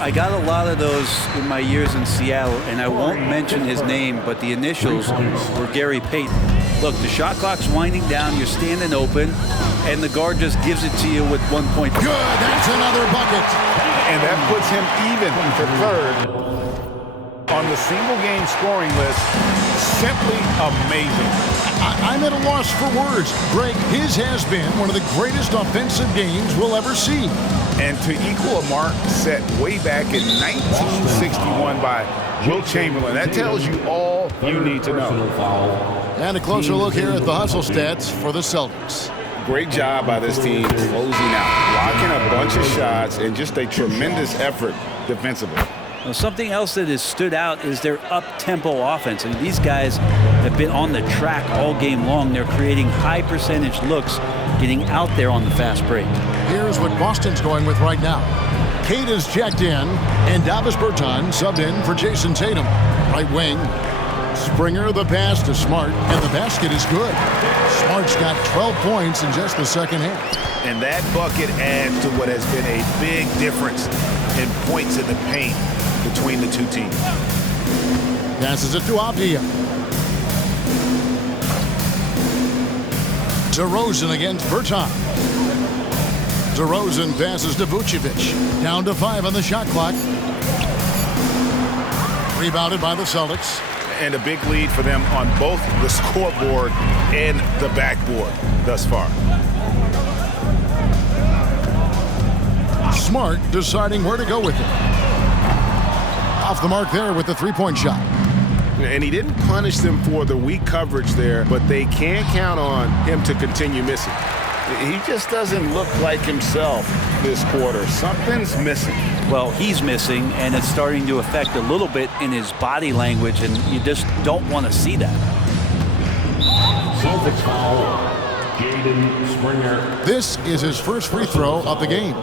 I got a lot of those in my years in Seattle, and I won't mention his name, but the initials were Gary Payton. Look, the shot clock's winding down, you're standing open, and the guard just gives it to you with 1 point. Good, that's another bucket. And that puts him even for third on the single-game scoring list. Simply amazing. I'm at a loss for words. Greg, his has been one of the greatest offensive games we'll ever see. And to equal a mark set way back in 1961 by Wilt Chamberlain, that tells you all you need to know. And a closer look here at the hustle stats for the Celtics. Great job by this team closing out, blocking a bunch of shots, and just a tremendous effort defensively. Well, something else that has stood out is their up-tempo offense. I mean, these guys have been on the track all game long. They're creating high-percentage looks, getting out there on the fast break. Here's what Boston's going with right now. Cade is checked in, and Davis Bertans subbed in for Jason Tatum. Right wing. Springer, the pass to Smart, and the basket is good. Smart's got 12 points in just the second half. And that bucket adds to what has been a big difference in points in the paint between the two teams. Passes it to Avdija. DeRozan against Bertans. DeRozan passes to Vucevic. Down to 5 on the shot clock. Rebounded by the Celtics. And a big lead for them on both the scoreboard and the backboard thus far. Smart deciding where to go with it. Off the mark there with the three-point shot. And he didn't punish them for the weak coverage there, but they can't count on him to continue missing. He just doesn't look like himself this quarter. Something's missing. Well, he's missing, and it's starting to affect a little bit in his body language, and you just don't want to see that. Celtics foul, Jaden Springer. This is his first free throw of the game.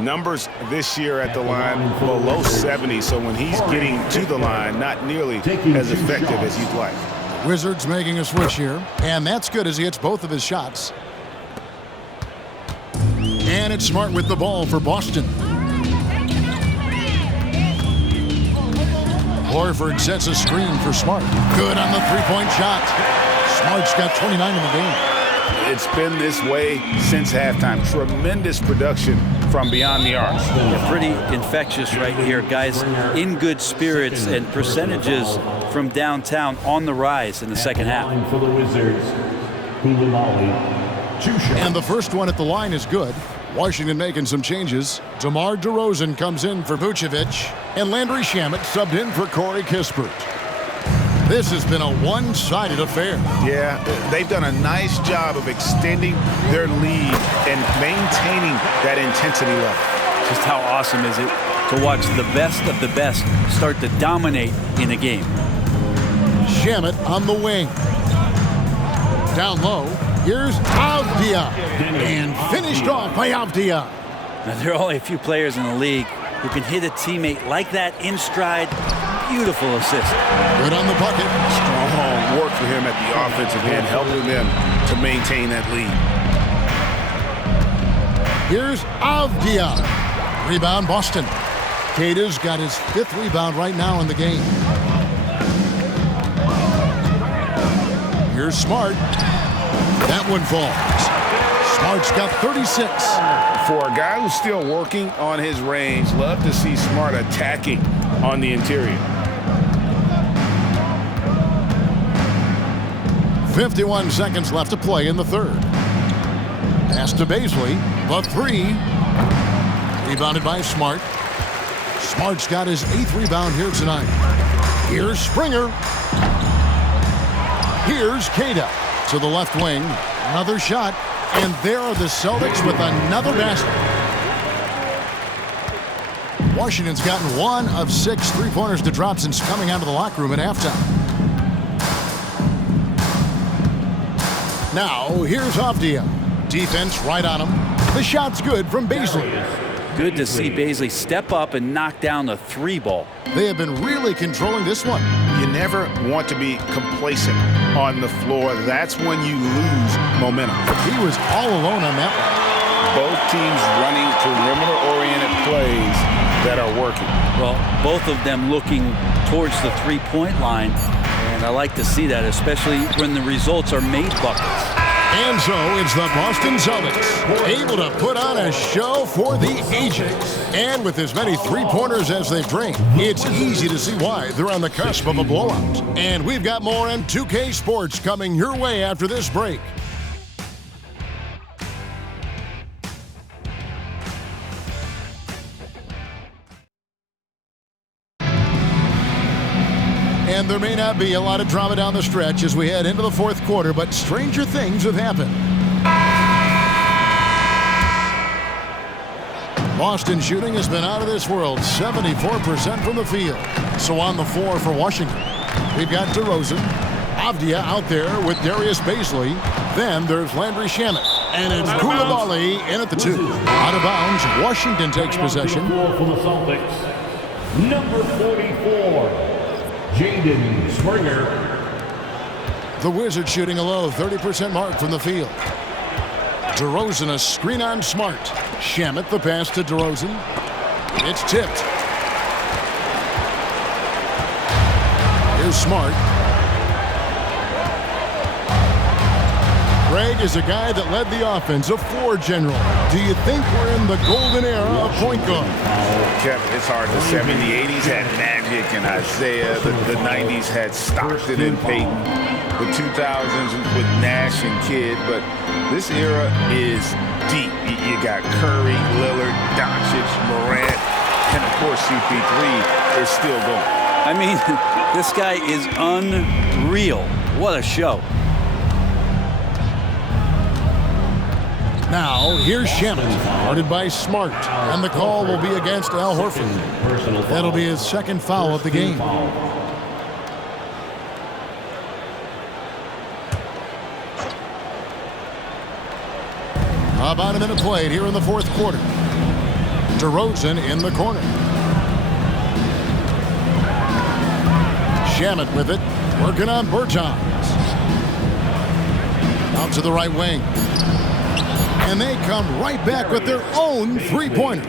Numbers this year at the line below 70, so when he's getting to the line, not nearly as effective as you'd like. Wizards making a switch here, and that's good as he hits both of his shots. And it's Smart with the ball for Boston. Horford sets a screen for Smart. Good on the three-point shot. Smart's got 29 in the game. It's been this way since halftime. Tremendous production from beyond the arc. Yeah, pretty infectious right here. Guys in good spirits and percentages from downtown on the rise in the second half. For the Wizards, Koulibaly, 2 shots. And the first one at the line is good. Washington making some changes. DeMar DeRozan comes in for Vucevic, and Landry Shamet subbed in for Corey Kispert. This has been a one-sided affair. Yeah, they've done a nice job of extending their lead and maintaining that intensity level. Just how awesome is it to watch the best of the best start to dominate in a game. Shamet on the wing. Down low, here's Avdija. And finished off by Avdija. Now, there are only a few players in the league who can hit a teammate like that in stride. Beautiful assist. Good on the bucket. Strong work for him at the offensive end, helping them to maintain that lead. Here's Avdija. Rebound Boston. Cade's got his 5th rebound right now in the game. Here's Smart. That one falls. Smart's got 36. For a guy who's still working on his range, love to see Smart attacking on the interior. 51 seconds left to play in the third. Pass to Bazley. The 3. Rebounded by Smart. Smart's got his 8th rebound here tonight. Here's Springer. Here's Queta to the left wing. Another shot. And there are the Celtics with another basket. Washington's gotten 1 of 6 three-pointers to drop since coming out of the locker room at halftime. Now, here's Avdija. Defense right on him. The shot's good from Bazley. Good to see Bazley step up and knock down the 3 ball. They have been really controlling this one. You never want to be complacent on the floor. That's when you lose momentum. He was all alone on that one. Both teams running perimeter-oriented plays that are working. Well, both of them looking towards the three-point line, and I like to see that, especially when the results are made buckets. And so it's the Boston Celtics, able to put on a show for the ages. And with as many three-pointers as they've drained, it's easy to see why they're on the cusp of a blowout. And we've got more on 2K Sports coming your way after this break. And there may not be a lot of drama down the stretch as we head into the fourth quarter, but stranger things have happened. Boston shooting has been out of this world, 74% from the field. So on the floor for Washington, we've got DeRozan, Avdia out there with Darius Bazley. Then there's Landry Shamet. And it's Koulibaly in at the 2. Out of bounds, Washington takes possession. For the Celtics, number 44. Jaden Springer. The Wizards shooting a low 30% mark from the field. DeRozan a screen on Smart. Shamet the pass to DeRozan. It's tipped. Here's Smart. Greg is a guy that led the offense, a floor general. Do you think we're in the golden era of point guard? Kevin, it's hard to say. I mean, the 80s had Magic and Isaiah. The 90s had Stockton and Payton. The 2000s with Nash and Kidd. But this era is deep. You got Curry, Lillard, Doncic, Morant, and of course CP3 is still going. I mean, this guy is unreal. What a show. Now, here's Shamet, guarded by Smart, and the call will be against Al Horford. That'll be his second foul of the game. About a minute played here in the fourth quarter. DeRozan in the corner. Shamet with it, working on Bertans. Out to the right wing. And they come right back with their own three-pointer.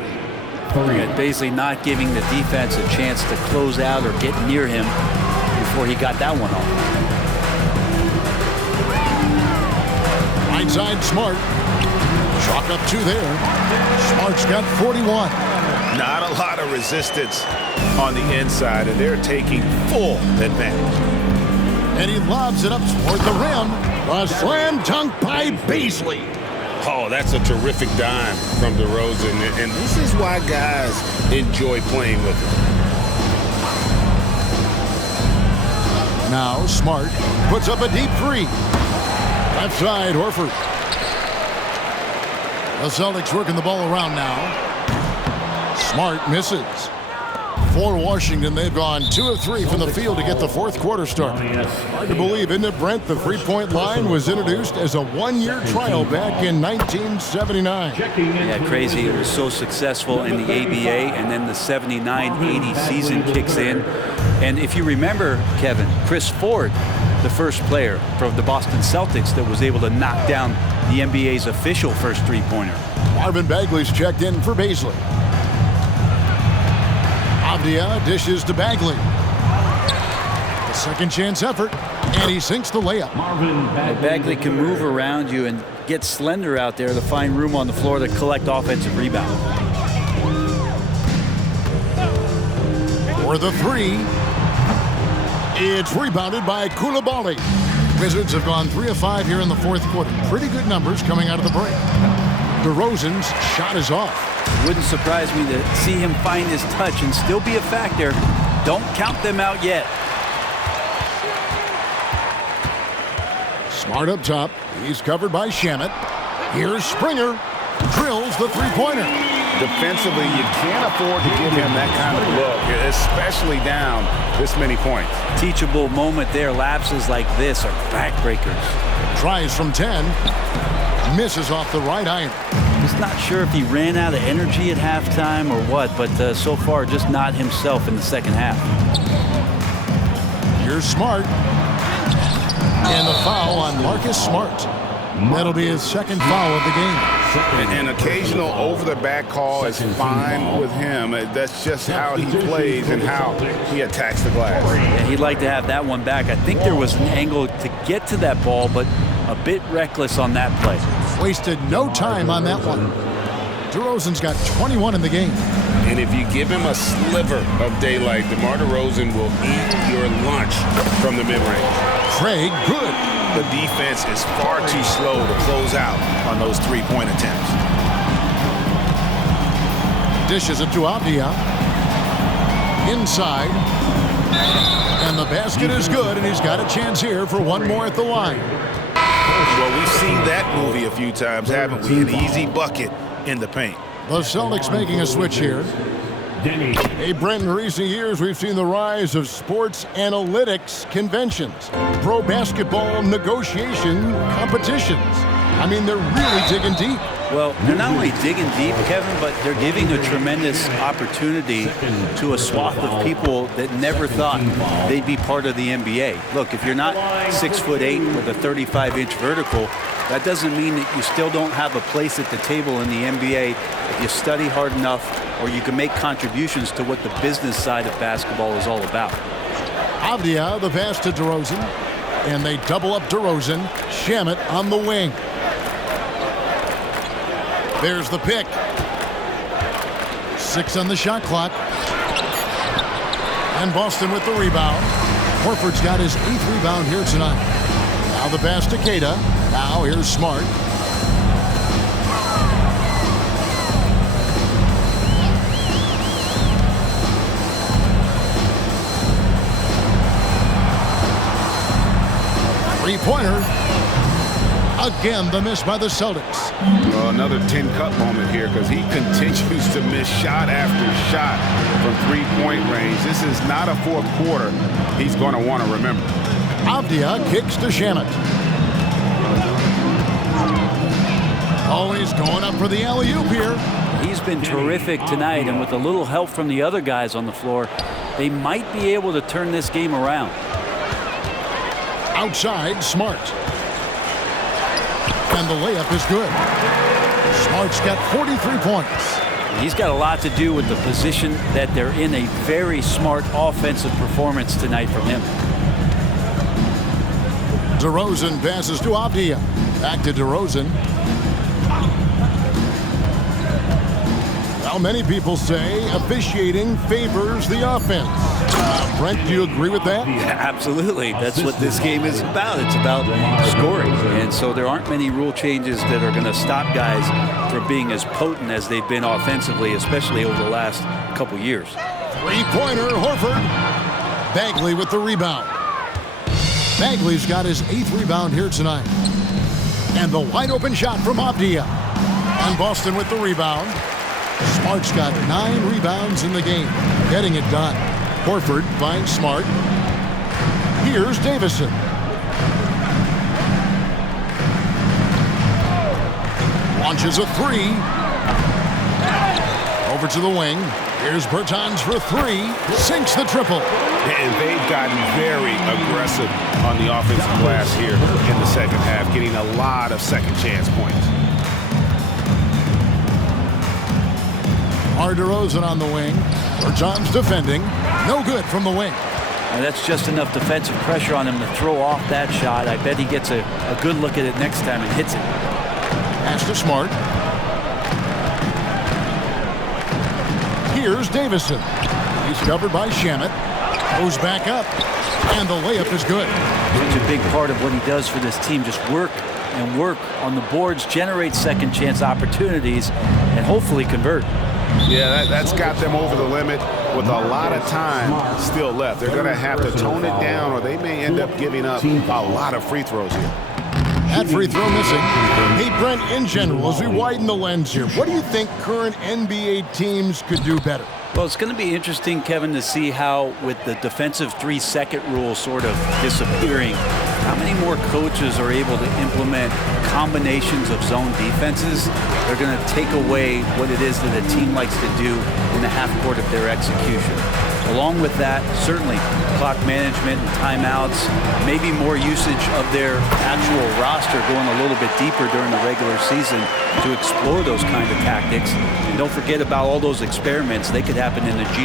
Basically not giving the defense a chance to close out or get near him before he got that one off. Right side, Smart. Chalk up 2 there. Smart's got 41. Not a lot of resistance on the inside, and they're taking full advantage. And he lobs it up toward the rim. A slam dunk by Bazley. Oh, that's a terrific dime from DeRozan, and this is why guys enjoy playing with him. Now Smart puts up a deep 3. Left side, Horford. The Celtics working the ball around now. Smart misses. For Washington, they've gone 2 of 3 from the field to get the fourth quarter started. Hard to believe, isn't it, Brent? The three-point line was introduced as a one-year trial back in 1979. Yeah, crazy. It was so successful in the ABA, and then the 79-80 season kicks in. And if you remember, Kevin, Chris Ford, the first player from the Boston Celtics that was able to knock down the NBA's official first three-pointer. Marvin Bagley's checked in for Bazley. Avdia dishes to Bagley. A second chance effort, and he sinks the layup. Bagley can move around you and get slender out there to find room on the floor to collect offensive rebounds. For the 3, it's rebounded by Koulibaly. Wizards have gone 3 of 5 here in the fourth quarter. Pretty good numbers coming out of the break. DeRozan's shot is off. Wouldn't surprise me to see him find his touch and still be a factor. Don't count them out yet. Smart up top. He's covered by Shamet. Here's Springer. Drills the three-pointer. Defensively, you can't afford to give him that kind of look, especially down this many points. Teachable moment there. Lapses like this are backbreakers. Tries from 10. Misses off the right iron. Just not sure if he ran out of energy at halftime or what, but so far just not himself in the second half. Here's Smart. And the foul on Marcus Smart. That'll be his second foul of the game. An occasional over-the-back call is fine with him. That's just how he plays and how he attacks the glass. And he'd like to have that one back. I think there was an angle to get to that ball, but a bit reckless on that play. Wasted no time on that one. DeRozan's got 21 in the game. And if you give him a sliver of daylight, DeMar DeRozan will eat your lunch from the mid-range. Craig, good. The defense is far too slow to close out on those three-point attempts. Dishes it to Avdia. Inside. And the basket is good, and he's got a chance here for one more at the line. Well, we've seen that movie a few times, haven't we? An easy bucket in the paint. The Celtics making a switch here. Hey, Brent, in recent years, we've seen the rise of sports analytics conventions, pro basketball negotiation competitions. I mean, they're really digging deep. Well, they're not only digging deep, Kevin, but they're giving a tremendous opportunity to a swath of people that never thought they'd be part of the NBA. Look, if you're not 6'8" with a 35-inch vertical, that doesn't mean that you still don't have a place at the table in the NBA if you study hard enough, or you can make contributions to what the business side of basketball is all about. Avdia, the pass to DeRozan, and they double up DeRozan. Shamet on the wing. There's the pick. 6 on the shot clock. And Boston with the rebound. Horford's got his 8th rebound here tonight. Now the pass to Queta. Now here's Smart. Three-pointer. Again, the miss by the Celtics. Well, another Tin Cup moment here because he continues to miss shot after shot from three-point range. This is not a fourth quarter he's going to want to remember. Avdia kicks to Shamet. Always going up for the alley-oop here. He's been terrific tonight, and with a little help from the other guys on the floor, they might be able to turn this game around. Outside, Smart. And the layup is good. Smart's got 43 points. He's got a lot to do with the position that they're in. A very smart offensive performance tonight from him. DeRozan passes to Avdia. Back to DeRozan. Well, many people say officiating favors the offense. Brent, do you agree with that? Yeah, absolutely. That's what this game is about. It's about scoring. And so there aren't many rule changes that are going to stop guys from being as potent as they've been offensively, especially over the last couple years. Three-pointer, Horford. Bagley with the rebound. Bagley's got his 8th rebound here tonight. And the wide-open shot from Avdia. And Boston with the rebound. Smart's got 9 rebounds in the game. Getting it done. Horford finds Smart. Here's Davison. Launches a 3. Over to the wing. Here's Bertans for 3. Sinks the triple. And they've gotten very aggressive on the offensive glass here in the second half, getting a lot of second chance points. DeRozan on the wing. Bertans defending. No good from the wing. And that's just enough defensive pressure on him to throw off that shot. I bet he gets a good look at it next time and hits it. Pass to Smart. Here's Davison. He's covered by Shamet. Goes back up. And the layup is good. Such a big part of what he does for this team. Just work and work on the boards, generate second chance opportunities, and hopefully convert. Yeah, that's got them over the limit with a lot of time still left. They're going to have to tone it down, or they may end up giving up a lot of free throws here. That free throw missing. Hey, Brent, in general, as we widen the lens here, what do you think current NBA teams could do better? Well, it's going to be interesting, Kevin, to see how, with the defensive 3-second rule sort of disappearing, how many more coaches are able to implement combinations of zone defenses. They're going to take away what it is that a team likes to do in the half court of their execution. Along with that, certainly clock management and timeouts, maybe more usage of their actual roster going a little bit deeper during the regular season to explore those kind of tactics. And don't forget about all those experiments. They could happen in the G